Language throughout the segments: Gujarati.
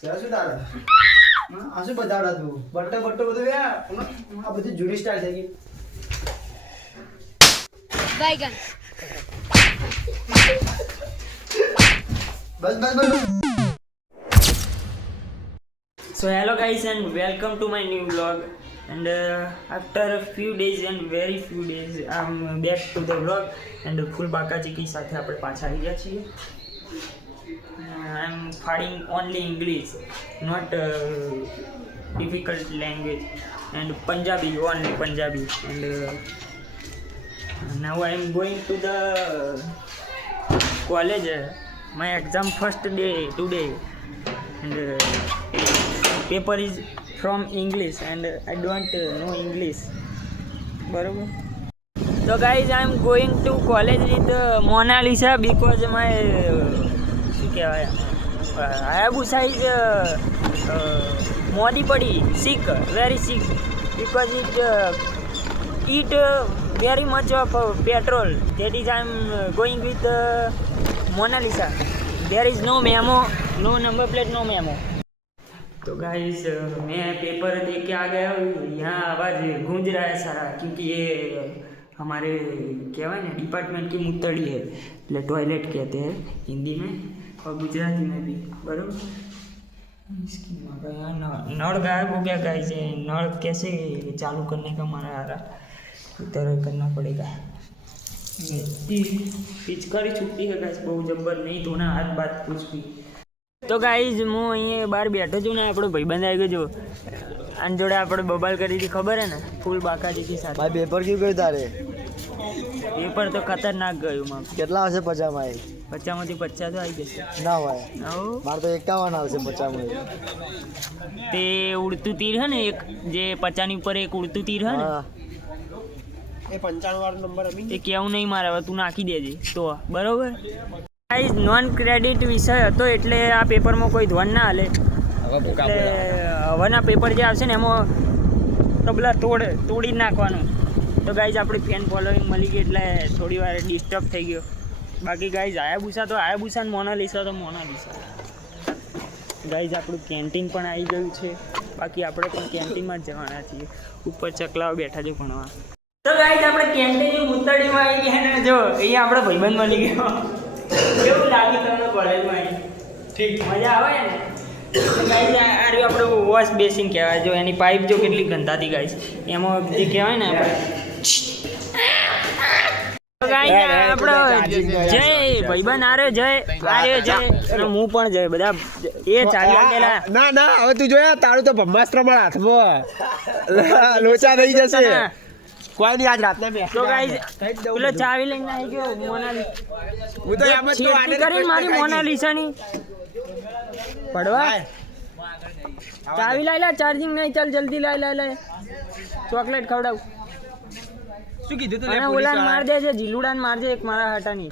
શું તારે આ શું બતાવડા તું બટ્ટો બધું આ બધી જૂની સ્ટાઇલ થઈ ગઈ बैगन બસ So hello guys and welcome to my new vlog and after a few days and very few days I'm back to the vlog and full બાકાજી કી સાથે આપણે પાછા આવી ગયા છીએ. I'm fighting only English, not difficult language and Punjabi, only Punjabi and now I'm going to the college. My exam first day today and paper is from English and I don't know English. Barabar. So guys, I am going to college with Mona Lisa because my શું કહેવાય Hayabusa is મોડી પડી sick, very sick because it eat very much of petrol. That is I am going with Mona Lisa. There is no memo, no number plate, no memo. तो गाइस मैं पेपर दे के आ गया हूँ. यहाँ आवाज़ गूंज रहा है सारा क्योंकि ये हमारे क्या है ना डिपार्टमेंट की मुतड़ी है, मतलब टॉयलेट कहते हैं हिंदी में और गुजराती में भी. बराबर. इसकी नल गायब हो गया गाइस. नल कैसे चालू करने का हमारा आ रहा इधर करना पड़ेगा. पिचकारी छुट्टी है गाइस, बहुत जबर नहीं धोना हाथ बात कुछ भी. તો ગાઈઝ હું અહીંયા બહાર બેઠો છું ને આપણો ભાઈબંધ આવી ગયો. આની જોડે આપણે બબાલ કરી હતી ખબર હે ને ફૂલ બાકાજી સાથે. ભાઈ પેપર કેવું ગયું તારે? પેપર તો ખતરનાક ગયું મારું. કેટલા આવશે 50 માં? 50 માંથી 50 તો આવી જશે. ના હોય મારે તો 51 આવશે 50 માં. તે ઉડતું તીર હે ને એક જે 50 ની ઉપર એક ઉડતું તીર હે ને એ 95 વાળો નંબર અમી એ કેવું નહીં મારે. હવે તું નાખી દેજે તો બરોબર. ગાઈઝ નોન ક્રેડિટ વિષય હતો એટલે આ પેપરમાં કોઈ ધ્યાન ના હાલે. એટલે હવેના પેપર જે આવશે ને એમાં તબલા તોડી નાખવાનું. તો ગાઈઝ આપણી ફેન ફોલોઈંગ મળી ગઈ એટલે થોડી વાર ડિસ્ટર્બ થઈ ગયો. બાકી ગાઈઝ હાયાબુસા તો હાયાબુસા ને મોનાલિસા તો મોનાલિસા. ગાઈઝ આપણું કેન્ટીન પણ આવી ગયું છે. બાકી આપણે પણ કેન્ટીનમાં જ જવાના છીએ. ઉપર ચકલાઓ બેઠા છે ભણવા. તો ગાઈઝ આપણે કેન્ટીનની મુતડીમાં આવી ગયા ને જો અહીંયા આપણો ભાઈબંધ મળી ગયો. કેવું લાગે તમને કોલેજમાં? ઠીક મજા આવે ને? ગાઈઝ આ રહ્યું આપણું વોશ બેસિન કહેવાય. જો એની પાઇપ જો કેટલી ગંધાતી ગાઈઝ. એમાં જે કહેવાય ને આપણે જય ભાઈબંધ આર્યો જય આર્યો જય અને હું પણ જય બધા એ ચાલી ગયેલા. ના ના હવે તું જોયા તારું તો બ્રહ્માસ્ત્રમાં હાથમાં લોચા થઈ જશે. કોઈ નહીં આજ રાતના બે. તો ગાઈઝ પેલો ચાવી લઈને આવી ગયો મોનાલી. હું તો એમ જ તો આને કરી મારી મોનાલિસાની પડવા. ચાવી લાઈ લે, ચાર્જિંગ નહીં. ચાલ જલ્દી લાઈ ચોકલેટ ખવડાવ. શું કીધું તું? અને ઓલાને માર દે છે, જીલુડાને મારજે એક મારા હટાની.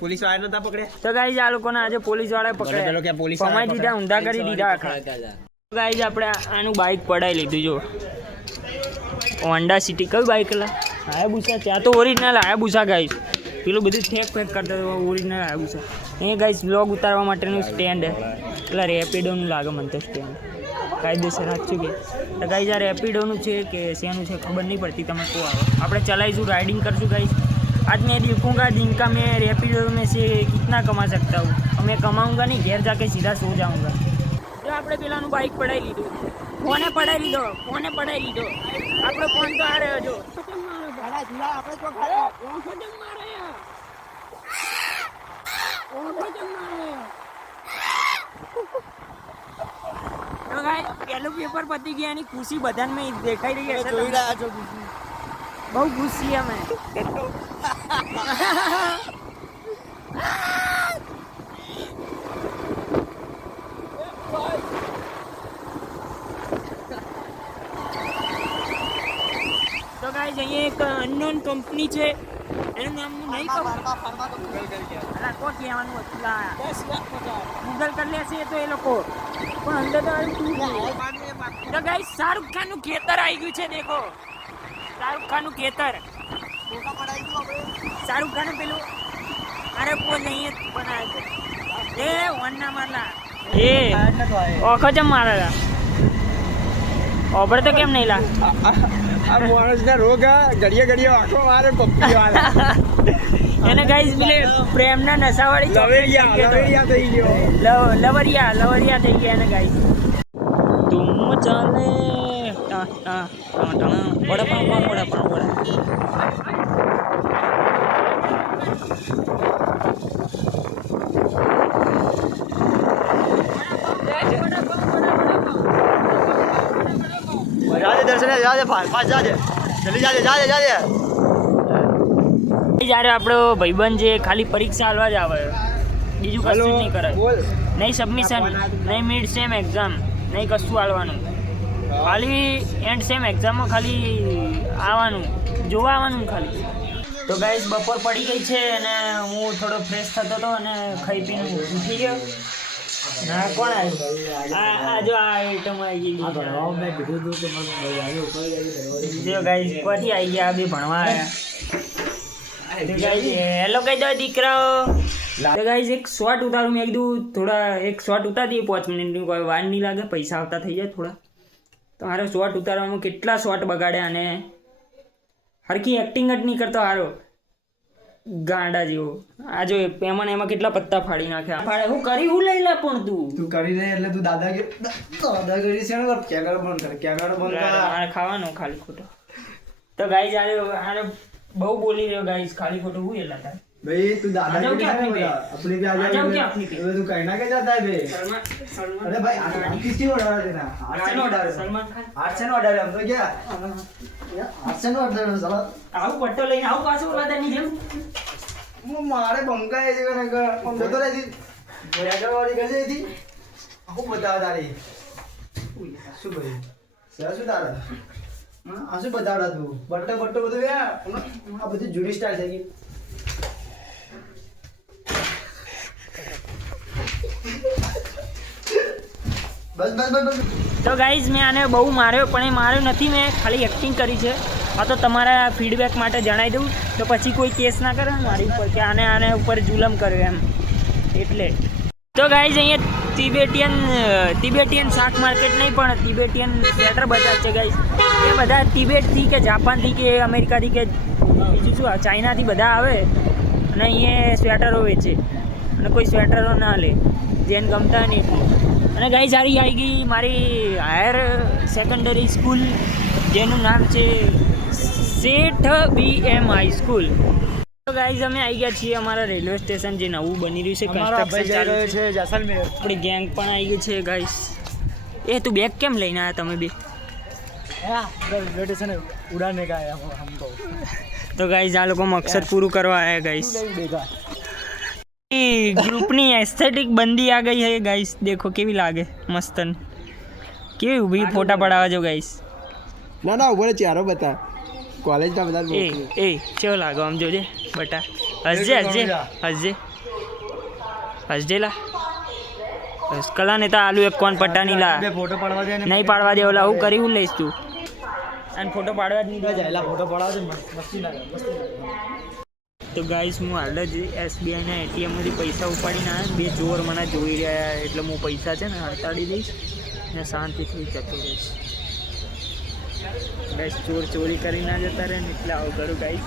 પોલીસ વાળા નતા પકડ્યા? તો ગાઈઝ આ લોકોને આજે પોલીસ વાળાએ પકડ્યા, પમાઈ દીધા, ઊંધા કરી દીધા આખા. ગાઈઝ આપણે આનું બાઇક પડાવી લીધું. જો હોન્ડા સિટી. કયું બાઇક? હાયાબુસા. ત્યાં તો ઓરિજિનલ હાયાબુસા ગાઈઝ. પેલું બધું ફેક કરતા ઓરિજિનલ હાયાબુસા. અહીંયા ગાઈઝ બ્લોગ ઉતારવા માટેનું સ્ટેન્ડ હે. પેલા રેપિડોનું લાગે મને તો સ્ટેન્ડ. કાયદેસર સાચું કે તો ગાઈઝ આ રેપિડોનું છે કે શેનું છે ખબર નહીં પડતી. તમે કહો આવો આપણે ચલાવીશું, રાઇડિંગ કરશું ગાઈઝ. आज मैं देखूंगा दिन का मैं रैपिडो में से कितना कमा सकता हूँ. मैं कमाऊंगा नहीं, घर जाके सीधा सो जाऊंगा. जो આપણે પેલાનું બાઇક પડાવી લીધું, ફોને પડાવી લીધો આપણો ફોન તો આ રહ્યો. જો પેલું પેપર પતી ગયા એની ખુશી બધાને મેં દેખાઈ રહી હશે. બહુ ખુશ છીએ અમે. તો ગાઈઝ અહીંયા એક અનનોન કંપની છે, એનું નામ હું નહીં કહું. કોઈ કહેવાનું હતું ગૂગલ કરી લેશે તો એ લોકો. પણ અંદર તો ગાઈઝ શાહરુખ ખાનનું ખેતર આવી ગયું છે. દેખો શાહરુખ ખાનનું ખેતર. શાહરુખ ખાને પેલું અરે કોઈ નહીં બનાવે છે. એ વનના મારલા એ ઓખો ચમ મારે ઓભર તો કેમ નહીં લા આ માણસના રોગ ઘડીએ ઘડીએ આંખો મારે પપ્પી વાળા એને ગાઈસ પેલે પ્રેમના નશાવાળી લવેરિયા થઈ ગયો લવરિયા થઈ ગયા એને ગાઈસ તુમ ચાલે વડાપાઉં જ્યારે આપણો ભાઈબંધ જે ખાલી પરીક્ષા આલવા જ આવે બીજું કશું જ નહીં કરે નહીં સબમિશન નહીં મિડ સેમ એક્ઝામ નહીં કશું આલવાનું ખાલી એન્ડ સેમ એક્ઝામમાં ખાલી આવવાનું જોવા આવવાનું ખાલી તો ગાઈસ બપોર પડી ગઈ છે અને હું થોડો ફ્રેશ થતો હતો અને ખાઈ પીને ઉઠી ગયો ના કોણ આવ્યું આ જો આ આઈટમ આવી ગઈ જો ગાઈસ કોથી આવી ગયા બે ભણવા આવ્યા હેલો કહી દો દીકરાઓ તો ગાઈસ એક શોર્ટ ઉતારું મેં કીધું થોડા એક શોર્ટ ઉતારી દઈએ 5 મિનિટની કોઈ વાર નહીં લાગે પૈસા આવતા થઈ જાય થોડા તો મારે શોર્ટ ઉતારવામાં કેટલા શોર્ટ બગાડ્યા અને હરખી એક્ટિંગ જ નહીં કરતો હારો ગાંડા જેવો આ જો એમાં કેટલા પત્તા ફાડી નાખ્યા ફાડે હું કરી હું લઈ લે પણ તું કરી દે એટલે તું દાદાગીરી છે ને કેમેરો બંધ કર ખાવાનું ખાલી ખોટો તો ગાઈસ આરે બહુ બોલી રહ્યો ગાઈસ ખાલી ખોટું હું એલા તાર ભાઈ તું દાદાગીરી अपनी भी आ जाए तू कहना क्या चाहता है बे अरे भाई आज किसकी ऑर्डर देना आज से ऑर्डर સલમાન ખાન आज से ऑर्डर हम तो क्या आज से ऑर्डर साला આવું પટ્ટો લઈને આવું પાછું ઓલા ની જેમ હું મારે બંકાય છે ને આમ જતો રહેતી આગળ વાળી ગજે હતી આખું બતાવ તારી શું ભાઈ શું તારા આ શું બતાવડા તું બટ્ટો બધું આ બધી જૂની સ્ટાઇલ થઈ ગઈ બસ તો ગાઈઝ મેં આને બહુ માર્યો પણ એ માર્યો નથી મેં ખાલી એક્ટિંગ કરી છે આ તો તમારા ફીડબેક માટે જણાવી દઉં તો પછી કોઈ કેસ ના કરે મારી ઉપર કે આને ઉપર જુલમ કર્યો એમ એટલે તો ગાઈઝ અહીંયા તિબેટિયન શાક માર્કેટ નહીં પણ તિબેટિયન સ્વેટર બજાર છે ગાઈઝ એ બધા તિબેટથી કે જાપાનથી કે અમેરિકાથી કે બીજું શું ચાઇનાથી બધા આવે અને અહીંયા સ્વેટરો વેચે અને કોઈ સ્વેટરો ના લે જેને ગમતા નહીં અને ગાઈઝ સારી આવી ગઈ મારી હાયર સેકન્ડરી સ્કૂલ જેનું નામ છે શેઠ BM હાઈ સ્કૂલ તો ગાઈઝ અમે આવી ગયા છીએ અમારા રેલવે સ્ટેશન જે નવું બની રહ્યું છે કન્સ્ટ્રક્શન ચાલુ છે જેસલમેર આપણી ગેંગ પણ આવી ગઈ છે ગાઈઝ એ તું બેગ કેમ લઈને આવ્યા તમે બે रेलवे स्टेशन उड़ाने का है हमको તો ગાઈઝ આ લોકો મકસદ પૂરું કરવા આવ્યા ગાઈઝ ગ્રુપની એસ્થેટિક બંદી આ ગઈ है गाइस देखो કેવી લાગે મસ્તન કેવી ઊભી ફોટા પડાવવા જો ગાઈસ ના ઉપર ચારો બતા કોલેજ ના બધા એ કેવો લાગો આમ જોજે બટા હસજે લા બસ કલા ને તો આલુ એક કોણ પટ્ટા ની લા ફોટો પાડવા દે નહીં પાડવા દે ઓલા હું કરી હું લઈશ તું અને ફોટો પાડવા જ નહીં દે જાય ફોટો પાડવા દે મસ્તી ના તો ગાઈસ હું હાલ જ SBIના ATMમાંથી પૈસા ઉપાડીને આવ્યા બે ચોર મને જોઈ રહ્યા એટલે હું પૈસા છે ને હટાડી દઈશ ને શાંતિથી જતો રહીશ બસ ચોર ચોરી કરી ના જતા રહે ને એટલે આવું કરું ગાઈસ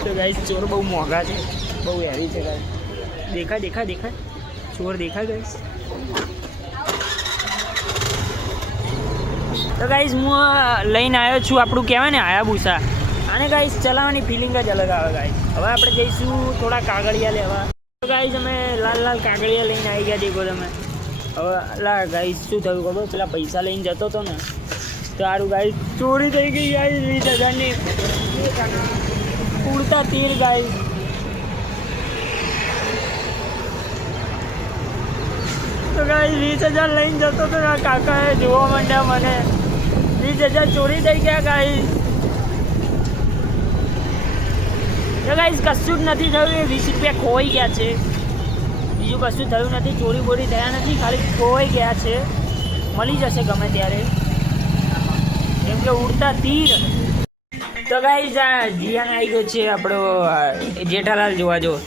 તો ગાઈસ ચોર બહુ મોંઘા છે બહુ હેરી છે ગાઈસ દેખાય ચોર દેખાય ગાઈસ તો ગાઈઝ હું લઈને આવ્યો છું આપણું કહેવાય ને હાયાબુસા આને ગાઈઝ ચલાવવાની ફિલિંગ જ અલગ આવે ગાઈઝ હવે આપણે જઈશું થોડા કાગળિયા લેવા તો ગાઈઝ અમે લાલ કાગળિયા લઈને આવી ગયા દેખો તમે હવે ગાઈઝ શું થયું ખબર પેલા પૈસા લઈને જતો હતો ને તો સારું ગાઈઝ ચોરી થઈ ગઈ ગાઈઝ 20,000ની ઉડતા તીર ગાઈઝ તો ગાઈઝ 20,000 લઈને જતો હતો ને કાકાએ જોવા માંડ્યા મને 20,000 ચોરી થઈ ગયા ગાઈઝ તો ગાઈઝ કશું જ નથી થયું એ 20 રૂપિયા ખોવાઈ ગયા છે બીજું કશું થયું નથી ચોરી બોરી થયા નથી ખાલી ખોવાઈ ગયા છે મળી જશે ગમે ત્યારે કેમ કે ઉડતા તીર તો ગાઈઝ આ જીયાન આવી ગયો છે આપણો જેઠાલાલ જોવા જો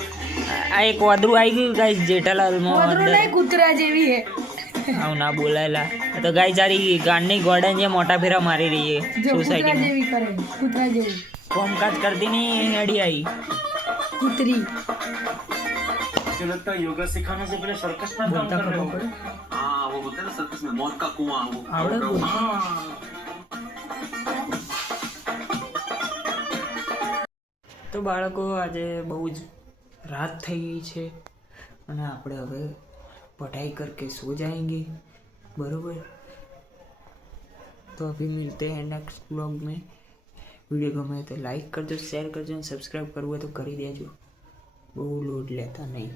આ એક વાદળું આવી ગયું ગાઈસ જેઠાલાલમાં વાંદરો અંદર. નહીં, કૂતરા જેવી હે. આવું ના બોલાયેલા આ તો ગાય ચારી ગાંડની ગોડન જે મોટા ફેરા મારી રહી છે જો કૂતરા સોસાયટીમાં જેવી કરે, કૂતરા જેવી. કોમકાજ કરતી નહીં હેડી આવી કૂતરી. मुझे लगता है योगा सिखाने से पहले सर्कस में काम कर रहे हो हाँ वो बोलते हैं ना सर्कस में मौत का कुआं वो આવડે બોલ. તો બાળકો આજે બહુ જ રાત થઈ ગઈ છે અને આપણે હવે पढ़ाई करके सो जाएंगे बरोबर। तो अभी मिलते हैं नेक्स्ट ब्लॉग में। वीडियो गमे तो लाइक कर दो, शेयर कर दो, सब्सक्राइब करવું હોય તો કરી દેજો, બહુ લોડ લેતા નહીં।